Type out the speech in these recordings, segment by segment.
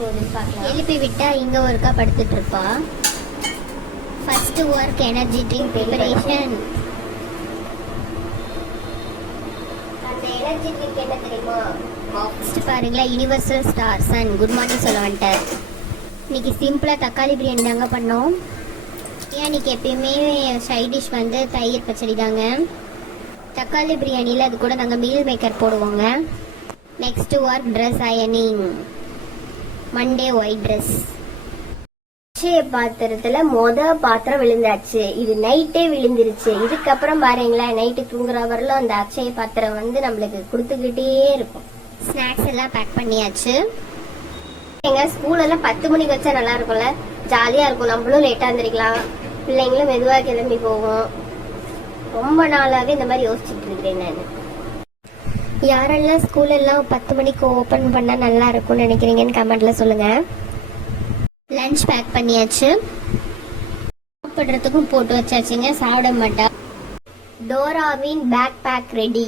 போகுதுன்னு பார்க்கலாம். எழுப்பி விட்டா இங்க ஒருக்கா படுத்துட்டு இருப்பா. First work energy drink preparation. அந்த எனர்ஜி ட்ரிங்க் என்ன தெரியுமா? ஃபர்ஸ்ட் பாருங்களா, universal star sun good morning சொல்ல வந்துட்டேன். இன்னைக்கு சிம்பிளா தக்காளி பிரியாணி தாங்க பண்ணோம். பிரியாணிக்கு எப்பயுமே சைட் டிஷ் வந்து தயிர் பச்சடி தாங்க. தக்காளி பிரியாணியில் அது கூட நாங்கள் மீல் மேக்கர் போடுவோங்க. நெக்ஸ்ட் ஒர்க் ட்ரெஸ் அயனிங். Monday white dress. அக்ஷய பாத்திரத்துல பாத்திரம் விழுந்தாச்சு. இது நைட்டே விழுந்துருச்சு. இதுக்கப்புறம் பாருங்களேன், நைட்டு தூங்குற வரலாம் அந்த அக்ஷய பாத்திரம் வந்து நம்மளுக்கு கொடுத்துக்கிட்டே இருக்கும். ஸ்நாக்ஸ் எல்லாம் பேக் பண்ணியாச்சு. எங்க ஸ்கூல் எல்லாம் 10 மணிக்கு வச்சா நல்லா இருக்கும்ல, ஜாலியா இருக்கும். நம்மளும் லேட்டா இருந்திருக்கலாம், பிள்ளைங்களும் மெதுவா கிளம்பி போகும். ரொம்ப நாளாவே இந்த மாதிரி யோசிச்சுட்டு இருக்கிறேன் நான். யாரெல்லாம் ஸ்கூல் எல்லாம் 10 மணிக்கு ஓபன் பண்ணா நல்லா இருக்கும்னு நினைக்கிறீங்கன்னு கமெண்ட்ல சொல்லுங்க. லஞ்ச் பேக் பண்ணியாச்சு. சாப்பிடுறதுக்கும் போட்டு வச்சாச்சுங்க. சாப்பிட மாட்டா. டோராவின் பேக் பேக் ரெடி.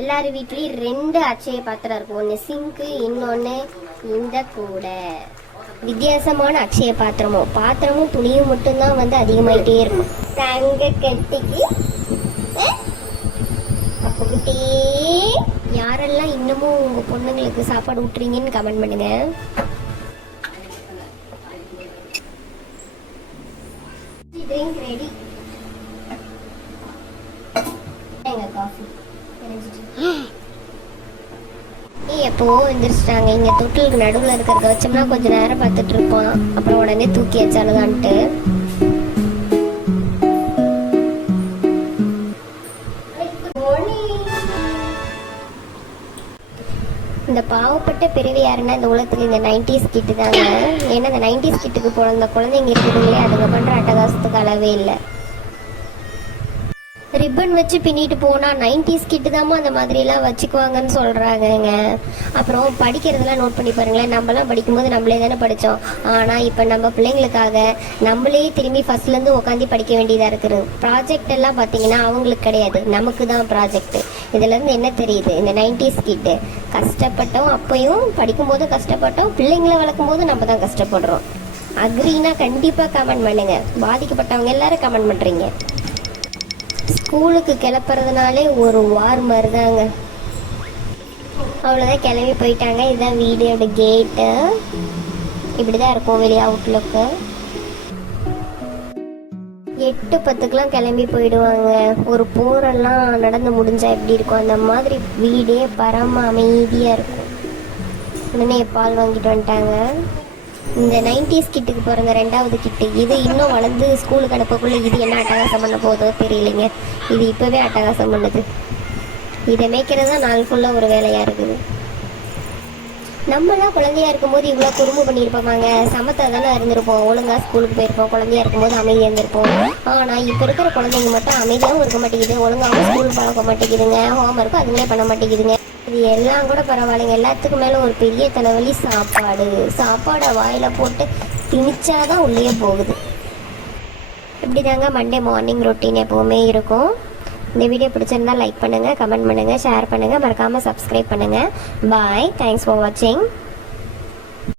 எல்லாரும் வீட்லயும் 2 அட்சய பாத்திரம் இருக்கும். ஒன்னு சிங்க், இன்னொன்னு இந்த கூட. வித்தியாசமான அக்ஷய பாத்திரமும் துணியும் மட்டும்தான் வந்து அதிகமாயிட்டே இருக்கும். தங்க கட்டிக்கு அப்பகிட்டே. யாரெல்லாம் இன்னமும் உங்க பொண்ணுங்களுக்கு சாப்பாடு ஊட்டுறீங்கன்னு கமெண்ட் பண்ணுங்க. Drink ready. காஃபி எப்போ எந்திரிச்சிட்டாங்க. இங்க தொட்டிலுக்கு நடுவுல இருக்கிறத வச்சோம்னா கொஞ்ச நேரம் பார்த்துட்டு இருப்பான். அப்புறம் உடனே தூக்கி வச்சாலுதான்ட்டு. இந்த பாவப்பட்ட பிறவி யாருன்னா இந்த உலகத்துல இந்த 90s கிட்டு தாங்க. ஏன்னா இந்த 90s கிட்டுக்கு பிறந்த குழந்தைங்க இருக்குதுங்களே, அதுங்க பண்ற அட்டகாசத்துக்கு அளவே இல்லை. ரிப்பன் வச்சு பின்னிட்டு போனா 90s கிட்டு தாமா அந்த மாதிரி எல்லாம் வச்சுக்குவாங்கன்னு சொல்றாங்க. அப்புறம் படிக்கிறதெல்லாம் நோட் பண்ணி பாருங்களேன். நம்மலாம் படிக்கும்போது நம்மளே தானே படித்தோம். ஆனால் இப்போ நம்ம பிள்ளைங்களுக்காக நம்மளே திரும்பி ஃபர்ஸ்ட்லேருந்து உட்காந்து படிக்க வேண்டியதாக இருக்குது. ப்ராஜெக்ட் எல்லாம் பார்த்தீங்கன்னா அவங்களுக்கு கிடையாது, நமக்கு தான் ப்ராஜெக்ட். இதுலேருந்து என்ன தெரியுது, இந்த 90s கிட்டு கஷ்டப்பட்டோம், அப்பையும் படிக்கும்போது கஷ்டப்பட்டோம், பிள்ளைங்களை வளர்க்கும் போது நம்ம தான் கஷ்டப்படுறோம். அக்ரினா கண்டிப்பாக கமெண்ட் பண்ணுங்க. பாதிக்கப்பட்டவங்க எல்லாரும் கமெண்ட் பண்ணுறீங்க. ஸ்கூலுக்கு கிளப்புறதுனாலே ஒரு வார் மாதிரி தாங்க. அவ்வளோதான், கிளம்பி போயிட்டாங்க. இதுதான் வீடியோட கேட்டு. இப்படிதான் இருக்கும் வெளியே அவுட்லுக்கு. 8:10 கிளம்பி போயிடுவாங்க. ஒரு போரெல்லாம் நடந்து முடிஞ்சா எப்படி இருக்கும் அந்த மாதிரி வீடே பரம அமைதியா இருக்கும். உடனே பால் வாங்கிட்டு வந்துட்டாங்க. இந்த 90s கிட்டுக்கு பிறந்த 2வது கிட்டு இது இன்னும் வளர்ந்து ஸ்கூலுக்கு அனுப்பக்குள்ள இது என்ன அட்டகாசம் பண்ண போதோ தெரியலைங்க. இது இப்பவே அட்டகாசம் பண்ணுது. இதை மேய்க்கிறது தான் நாள் ஃபுல்லாக ஒரு வேலையா இருக்குது. நம்மளாம் குழந்தையா இருக்கும்போது இவ்வளோ குறும்பு பண்ணியிருப்போமாங்க. சமத்தா தானே இருந்திருப்போம், ஒழுங்கா ஸ்கூலுக்கு போயிருப்போம், குழந்தையா இருக்கும்போது அமைதியாக இருந்திருப்போம். ஆனால் இப்போ இருக்கிற குழந்தைங்க மட்டும் அமைதியாகவும் இருக்க மாட்டேங்குது, ஒழுங்காகவும் ஸ்கூல் பழக்க மாட்டேங்குதுங்க, ஹோம்ஒர்க்கும் அதுங்களே பண்ண மாட்டேங்குதுங்க. இது எல்லாம் கூட பரவாயில்லைங்க. எல்லாத்துக்கும் மேலே ஒரு பெரிய தலைவலி சாப்பாடை வாயில போட்டு திணிச்சாதான் உள்ளே போகுது. இப்படி தாங்க மண்டே மார்னிங் ரொட்டீன் எப்போவுமே இருக்கும். இந்த வீடியோ பிடிச்சிருந்தா லைக் பண்ணுங்கள், கமெண்ட் பண்ணுங்கள், ஷேர் பண்ணுங்கள், மறக்காமல் சப்ஸ்கிரைப் பண்ணுங்கள். பாய், தேங்க்ஸ் ஃபார் வாட்சிங்.